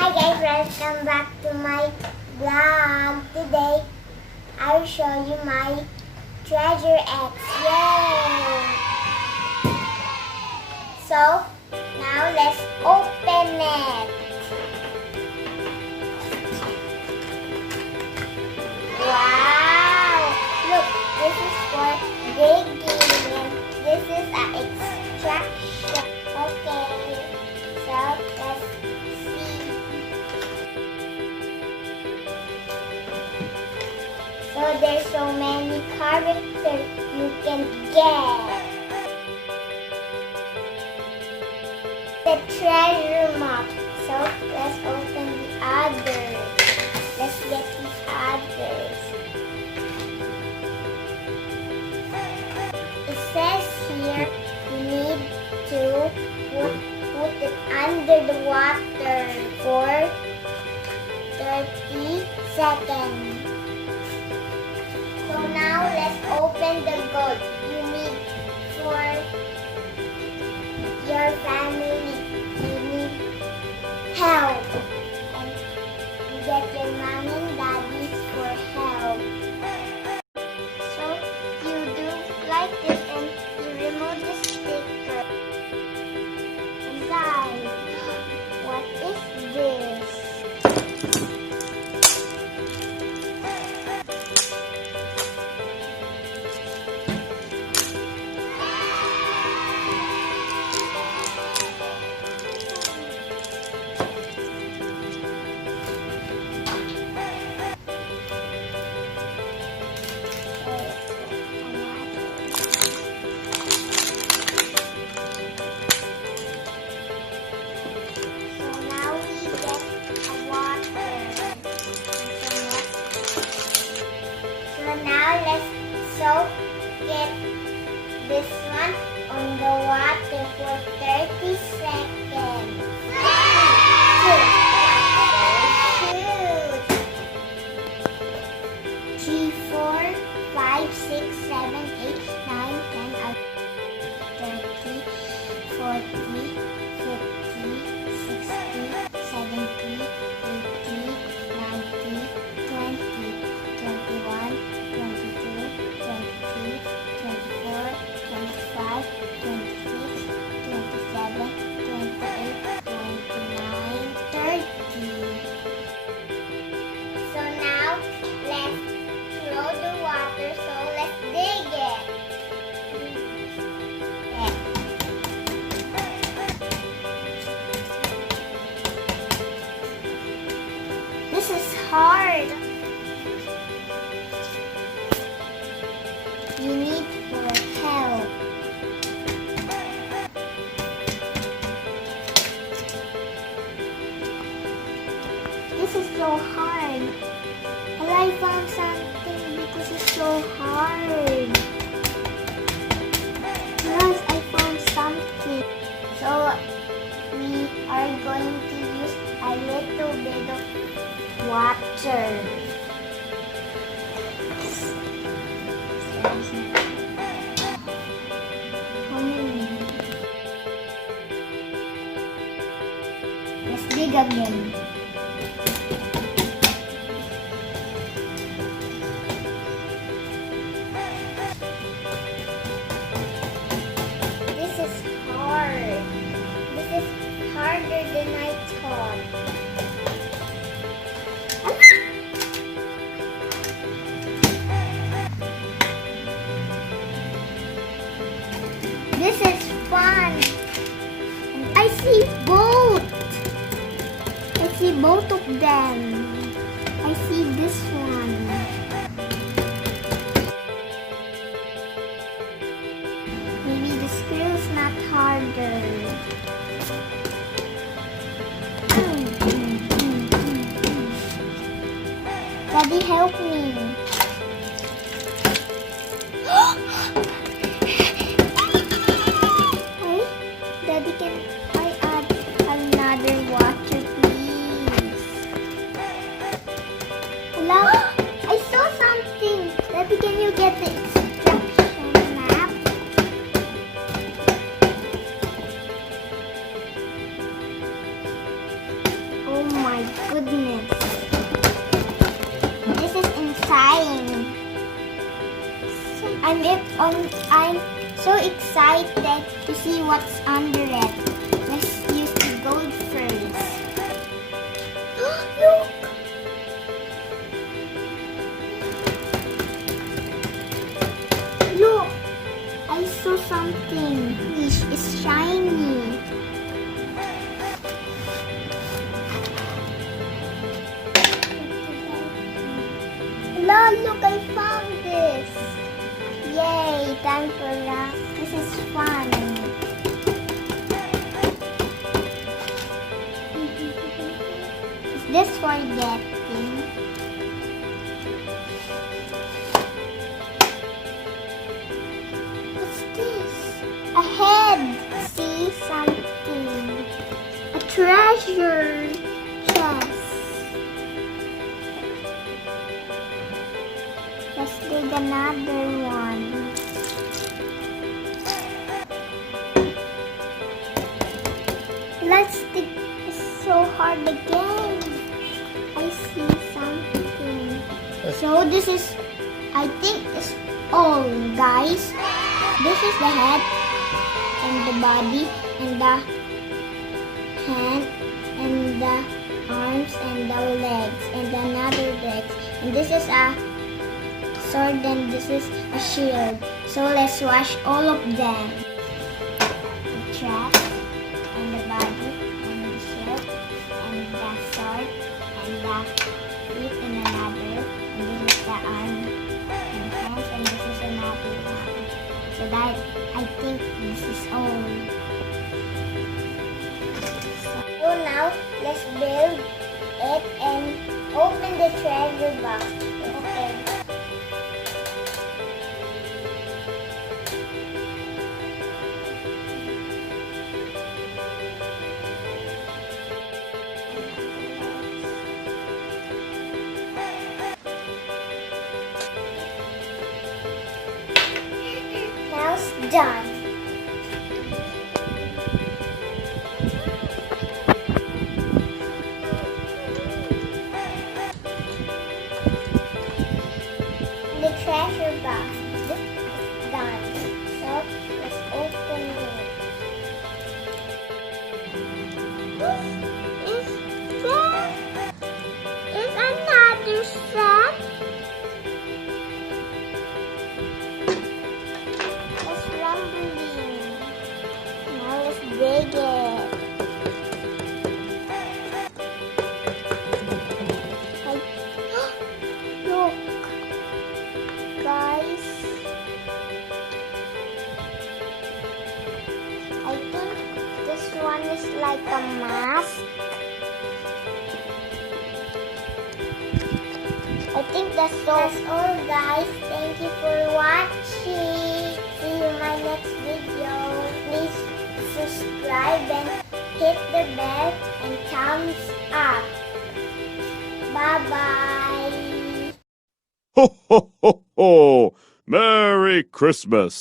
Hi guys, welcome back to my vlog. Today, I'll show you my Treasure X. Yay! So, now let's open it. Wow! Look, this is for digging and this is an extraction. Okay, so let's see. So there's so many characters you can get. The treasure map. So let's open the others. Let's get the others. It says here you need to put it under the water for 30 seconds. So now let's open the gold. You need for your family. You need help. And you get your mom and daddies for help. So you do like this and you remove the sticker. And guys, what is this? So get this one on the water for 30 seconds. 3, 4, 5, 6, 7, 8, 9, 10, 30, 40, 50, 60, 70, 80, 90, 20, 21, 22, 23, 24, 25, 26, 27, 28, 29, 30. So now let's throw the water, so let's dig it. This is hard. You need for help. This is so hard. And I found something because it's so hard. Yes, I found something. So we are going to use a little bit of water. Let's dig again. This is hard. This is harder than I thought. This is fun. I see both. I see both of them. I see this one. Maybe the squirrel's not harder. Daddy, help me. Daddy, can I add another water, please? Hello? I saw something. Daddy, can you get the instruction map? Oh my my goodness. This is insane. I'm so excited to see what's under it. Let's use the gold first. Look! Look! I saw something. It's shiny. Look, I found this. Yay, time for that. This is fun. Is this for getting? What's this? A head. See something. A treasure chest. Let's dig another one. Let's dig. It's so hard again. I see something. So this is, I think it's all, guys. This is the head and the body and the hand and the arms and the legs and another legs. And this is a sword and this is a shield. So let's wash all of them. The trap and the body and the shield and the sword and the feet and another. And this is the arm and hands and this is another one. So that I think this is all. So now let's build it and open the treasure box. Okay. Now it's done. The treasure box. This is done. So let's open it. Is there is another set? It's rumbling. Now let's dig it. Look, guys. I think this one is like a mask. I think that's all, guys. Thank you for watching. See you in my next video. Please subscribe and hit the bell and thumbs up. Bye-bye. Ho, ho, ho, ho! Merry Christmas!